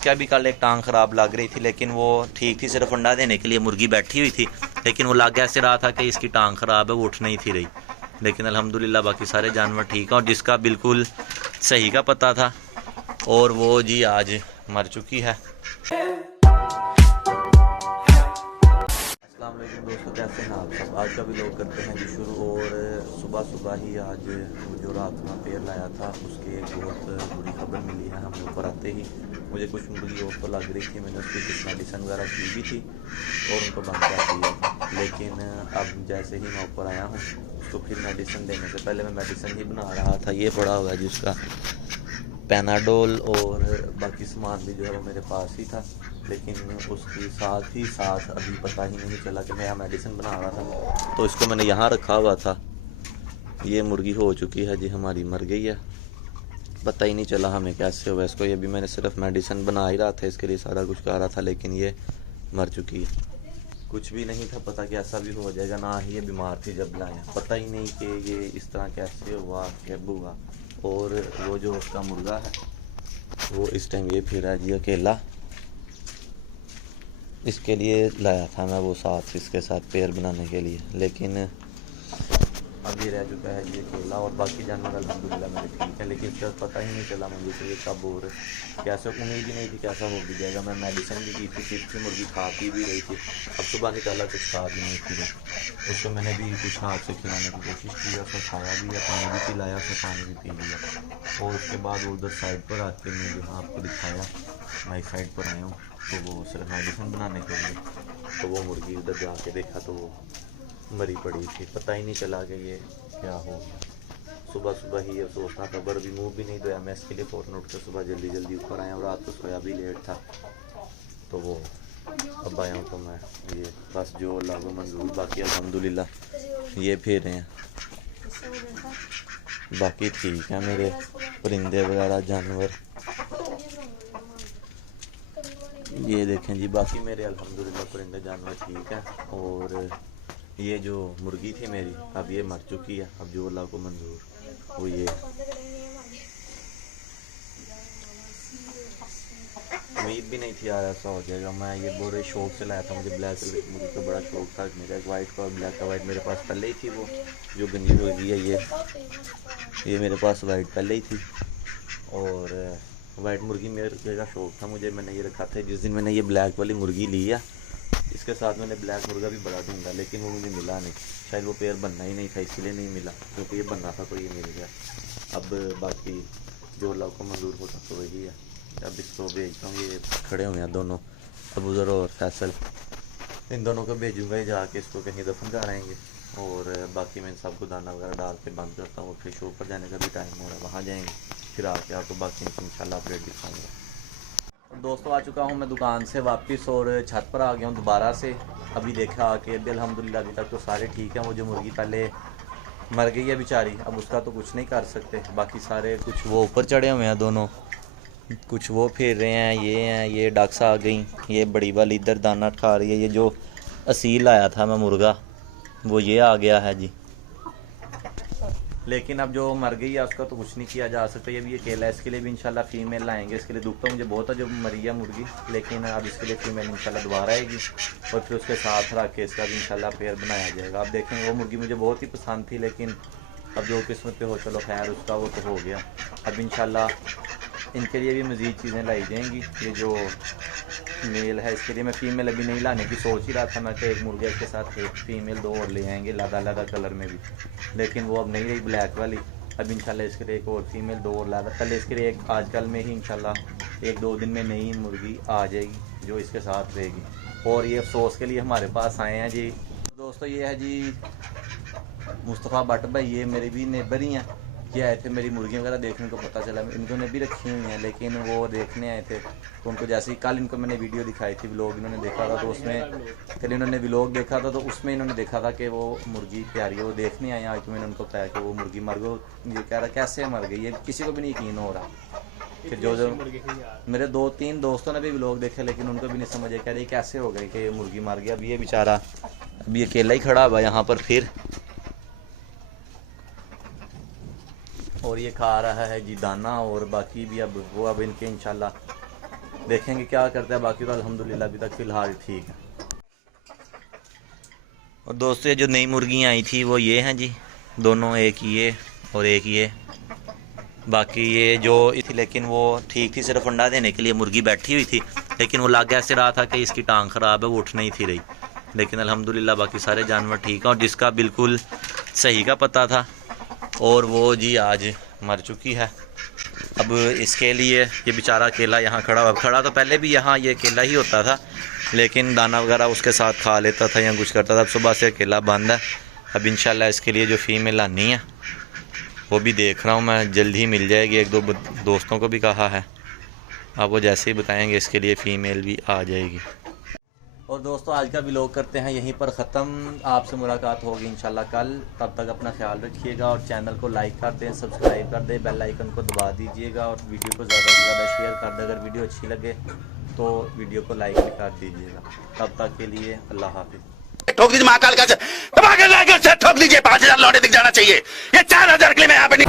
इसका भी कल एक टांग ख़राब लग रही थी, लेकिन वो ठीक थी, सिर्फ अंडा देने के लिए मुर्गी बैठी हुई थी, लेकिन वो लग ऐसे रहा था कि इसकी टांग ख़राब है, वो उठ नहीं थी रही। लेकिन अल्हम्दुलिल्लाह बाकी सारे जानवर ठीक हैं। और जिसका बिल्कुल सही का पता था और वो जी आज मर चुकी है। अस्सलाम वालेकुम दोस्तों, कैसे हैं आप सब। आज का भी लोग करते हैं जी शुरू। और सुबह सुबह ही आज जो रात में पेड़ लाया था उसकी एक बहुत बुरी खबर मिली है हमें। ऊपर आते ही मुझे कुछ मुर्गी और तो लग रही थी, मैंने उसकी कुछ मेडिसन वगैरह की भी थी और उनको बंद कर दिया था। लेकिन अब जैसे ही मैं ऊपर आया हूँ उसको फिर मेडिसन देने से पहले मैं मेडिसन ही बना रहा था। ये पड़ा हुआ है जिसका पैनाडोल और बाकी सामान भी जो है वो मेरे पास ही था, लेकिन उसके साथ ही साथ अभी पता ही नहीं चला कि मैं यहाँ मेडिसिन बना रहा था तो इसको मैंने यहाँ रखा हुआ था। ये मुर्गी हो चुकी है जी हमारी, मर गई है, पता ही नहीं चला हमें कैसे हुआ इसको। ये भी मैंने सिर्फ मेडिसिन बना ही रहा था, इसके लिए सारा कुछ कर रहा था, लेकिन ये मर चुकी है। कुछ भी नहीं था पता कि ऐसा भी हो जाएगा, ना ही ये बीमार थी जब लाया, पता ही नहीं कि ये इस तरह कैसे हुआ कब हुआ। और वो जो उसका मुर्गा है वो इस टाइम ये फिर है जी अकेला, इसके लिए लाया था मैं वो साथ इसके साथ पेड़ बनाने के लिए, लेकिन अब ये रह चुका है ये अकेला। और बाकी जानवर अल्हम्दुलिल्लाह मेरे ठीक है, लेकिन इसका पता ही नहीं चला मुझे कि ये कब और कैसे, उम्मीद ही नहीं थी कैसा हो भी जाएगा। मैं मेडिसिन भी की थी, सिर्फ मुर्गी खा पी भी रही थी। अब सुबह निकाला कुछ खा भी नहीं थी, उसको मैंने भी कुछ हाथ से खिलाने की कोशिश की, उसको खाया भी है, पानी भी पिलाया, उसने पानी भी पी लिया। और उसके बाद वो उधर साइड पर आके मैं जहाँ आपको दिखाया मैं इस साइड पर आया हूँ तो वो सिर्फ मेडिसिन बनाने के लिए, तो वो मुर्गी उधर जाके देखा तो वो मरी पड़ी थी। पता ही नहीं चला कि ये क्या हो गया। सुबह सुबह ही अफसोस था, खबर भी मुँह भी नहीं धोया मैं इसके लिए, फ़ौरन उठ कर सुबह जल्दी जल्दी ऊपर आया और रात को सोया भी लेट था तो वो अब आया हूँ तो मैं ये बस जो अल्लाह को मंजूर। बाकी अल्हम्दुलिल्लाह ये फिर हैं, बाकी ठीक है मेरे परिंदे वगैरह जानवर, ये देखें जी। बाकी मेरे अल्हम्दुलिल्लाह परिंदे जानवर ठीक है। और ये जो मुर्गी थी मेरी अब ये मर चुकी है, अब जो अल्लाह को मंजूर वो ये। उम्मीद भी नहीं थी यार ऐसा हो जाएगा। मैं ये बड़े शौक से लाया था, मुझे ब्लैक कलर की मुर्गी का बड़ा शौक था। मेरा एक वाइट का और ब्लैक का, वाइट मेरे पास पहले ही थी, वो जो गंजी मुर्गी है ये मेरे पास वाइट पहले ही थी। और वाइट मुर्गी मेरे का शौक था मुझे, मैंने ये रखा था। जिस दिन मैंने ये ब्लैक वाली मुर्गी ली है इसके साथ मैंने ब्लैक मुर्गा भी बड़ा ढूंढा, लेकिन वो मुझे मिला नहीं, शायद वो पेड़ बनना ही नहीं था इसलिए नहीं मिला, क्योंकि ये बनना था तो ये मिल गया। अब बाकी जो अल्लाह को मंजूर होता तो वही है। अब इसको भेजता हूँ, ये खड़े हुए हैं दोनों अबूज़र और फैसल, इन दोनों को भेजूँगा ही जाके, इसको कहीं दफन कराएँगे। और बाकी मैं सबको दाना वगैरह डाल के बंद करता हूँ, फिर शो पर जाने का भी टाइम हो रहा है, वहाँ जाएँगे, फिर आके आपको बाकी इंशाल्लाह अपडेट दिखाऊँगा। दोस्तों आ चुका हूँ मैं दुकान से वापस और छत पर आ गया हूँ दोबारा से। अभी देखा कि अभी अल्हम्दुलिल्लाह अभी तक तो सारे ठीक हैं। वो जो मुर्गी पहले मर गई है बेचारी, अब उसका तो कुछ नहीं कर सकते। बाकी सारे कुछ वो ऊपर चढ़े हुए हैं दोनों, कुछ वो फिर रहे हैं, ये डक्स आ गई, ये बड़ी वाली इधर दाना खा रही है। ये जो असील आया था मैं मुर्गा वो ये आ गया है जी, लेकिन अब जो मर गई है उसका तो कुछ नहीं किया जा सकता। ये भी अकेला है, इसके लिए भी इंशाल्लाह फीमेल लाएंगे। इसके लिए दुख तो मुझे बहुत है जो मरी है मुर्गी, लेकिन अब इसके लिए फीमेल इंशाल्लाह दोबारा आएगी और फिर उसके साथ रख के इसका भी इंशाल्लाह पेयर बनाया जाएगा। अब देखेंगे, वो मुर्गी मुझे बहुत ही पसंद थी, लेकिन अब जो किस्मत पे हो चलो खैर, उसका वो तो हो गया। अब इंशाल्लाह इनके लिए भी मज़ीद चीज़ें लाई जाएंगी। ये जो मेल है इसके लिए मैं फ़ीमेल अभी नहीं लाने की सोच ही रहा था मैं कि एक मुर्गे के साथ एक फ़ीमेल दो और ले आएंगे अलग कलर में भी, लेकिन वो अब नहीं रही ब्लैक वाली। अब इंशाल्लाह इसके लिए एक और फीमेल दो और लादा, कल इसके लिए एक आजकल में ही इंशाल्लाह एक दो दिन में नई मुर्गी आ जाएगी जो इसके साथ रहेगी। और ये अफसोस के लिए हमारे पास आए हैं जी दोस्तों, ये है जी मुस्तफ़ा भट्ट भाई, ये मेरे भी नेबर ही हैं। ये आए थे मेरी मुर्गियाँ वगैरह देखने को, पता चला इनको ने भी रखी हुई हैं, लेकिन वो देखने आए थे तो उनको जैसे ही कल इनको मैंने वीडियो दिखाई थी, व्लॉग इन्होंने देखा था तो उसमें फिर इन्होंने व्लॉग देखा था तो उसमें इन्होंने देखा था कि वो मुर्गी प्यारी है, वो देखने आए। आज तो मैंने उनको बताया कि वो मुर्गी मर गई, ये कह रहा कैसे मर गई, ये किसी को भी नहीं यकीन हो रहा। फिर जो मेरे दो तीन दोस्तों ने भी व्लॉग देखे, लेकिन उनको भी नहीं समझ कह रही कैसे हो गई कि ये मुर्गी मर गई। अब ये बेचारा अभी अकेला ही खड़ा हुआ यहाँ पर फिर, और ये खा रहा है जी दाना। और बाकी भी अब वो अब इनके इंशाल्लाह देखेंगे क्या करता है। बाकी तो अल्हम्दुलिल्लाह अभी तक फ़िलहाल ठीक है। और दोस्तों ये जो नई मुर्गियाँ आई थी वो ये हैं जी, दोनों, एक ये और एक ये। बाकी ये जो थी लेकिन वो ठीक थी, सिर्फ अंडा देने के लिए मुर्गी बैठी हुई थी, लेकिन वो लग ऐसे रहा था कि इसकी टांग ख़राब है, वो उठ नहीं थी रही। लेकिन अल्हम्दुलिल्लाह बाकी सारे जानवर ठीक हैं। और जिसका बिल्कुल सही का पता था और वो जी आज मर चुकी है। अब इसके लिए ये बेचारा अकेला यहाँ खड़ा हुआ, खड़ा तो पहले भी यहाँ ये अकेला ही होता था, लेकिन दाना वगैरह उसके साथ खा लेता था या कुछ करता था। अब सुबह से अकेला बंद है। अब इंशाल्लाह इसके लिए जो फ़ीमेल आनी है वो भी देख रहा हूँ मैं, जल्द ही मिल जाएगी। एक दो दोस्तों को भी कहा है, अब वो जैसे ही बताएंगे इसके लिए फ़ीमेल भी आ जाएगी। और दोस्तों आज का व्लॉग करते हैं यहीं पर ख़त्म। आपसे मुलाकात होगी इंशाल्लाह कल। तब तक अपना ख्याल रखिएगा और चैनल को लाइक कर दें, सब्सक्राइब कर दें, बेल आइकन को दबा दीजिएगा और वीडियो को ज़्यादा से ज़्यादा शेयर कर दें। अगर वीडियो अच्छी लगे तो वीडियो को लाइक भी कर दीजिएगा। तब तक के लिए अल्लाह हाफिज़। ठोक दीजिए महाकाल का ठोक दीजिए, 5000 लौटे दिख जाना चाहिए। ये 4000 के लिए मैं यहाँ पे नहीं